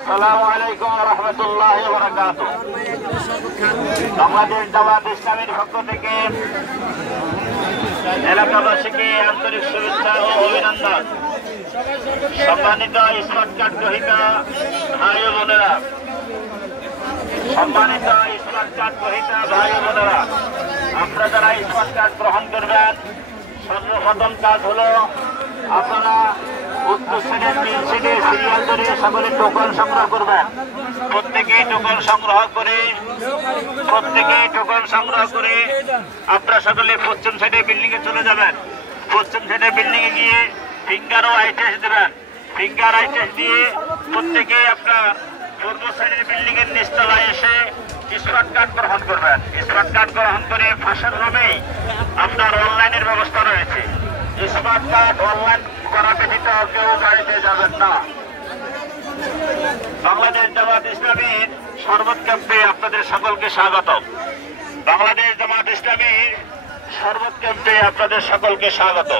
আসসালামু আলাইকুম ওয়া রাহমাতুল্লাহি ওয়া বারাকাতুহু। বাংলাদেশ জামাত ইসলামীর পক্ষ থেকে এলাকাবাসীকে আন্তরিক শুভেচ্ছা ও অভিনন্দন। সম্মানিত স্মার্ট কার্ড গ্রহীতা ভাই ও বোনেরা, সম্মানিত স্মার্ট কার্ড গ্রহীতা ভাই ও বোনেরা, আপনারা যারা স্মার্ট কার্ড গ্রহণ করবেন, সর্বপ্রথম কাজ হলো আপনারা উচ্চ শ্রেণীর 3 শ্রেণীর সিরিয়াল ধরে সকলে টোকন সংগ্রহ করবেন। প্রত্যেকেই টোকন সংগ্রহ করে আপনারা সকলে পশ্চিম সাইডে বিল্ডিং এ চলে যাবেন। পশ্চিম সাইডে বিল্ডিং এ গিয়ে ফিঙ্গার ও আই টেস্ট দেবেন। ফিঙ্গার আই টেস্ট দিয়ে প্রত্যেকেই আপনার পূর্ব সাইডের বিল্ডিং এর নিচতলায় এসে স্মার্ট কার্ড গ্রহণ করবেন। স্মার্ট কার্ড গ্রহণ করে ফাঁসের রুমেই আপনার অনলাইনের ব্যবস্থা রয়েছে। স্মার্ট কার্ড অনলাইন করা ব্যতীত কেউ বাড়িতে যাবেন না। বাংলাদেশ জামাত ইসলামীর শরবত ক্যাম্পে আপনাদের সকলকে স্বাগত। বাংলাদেশ জামাত ইসলামীর শরবত ক্যাম্পে আপনাদের সকলকে স্বাগত।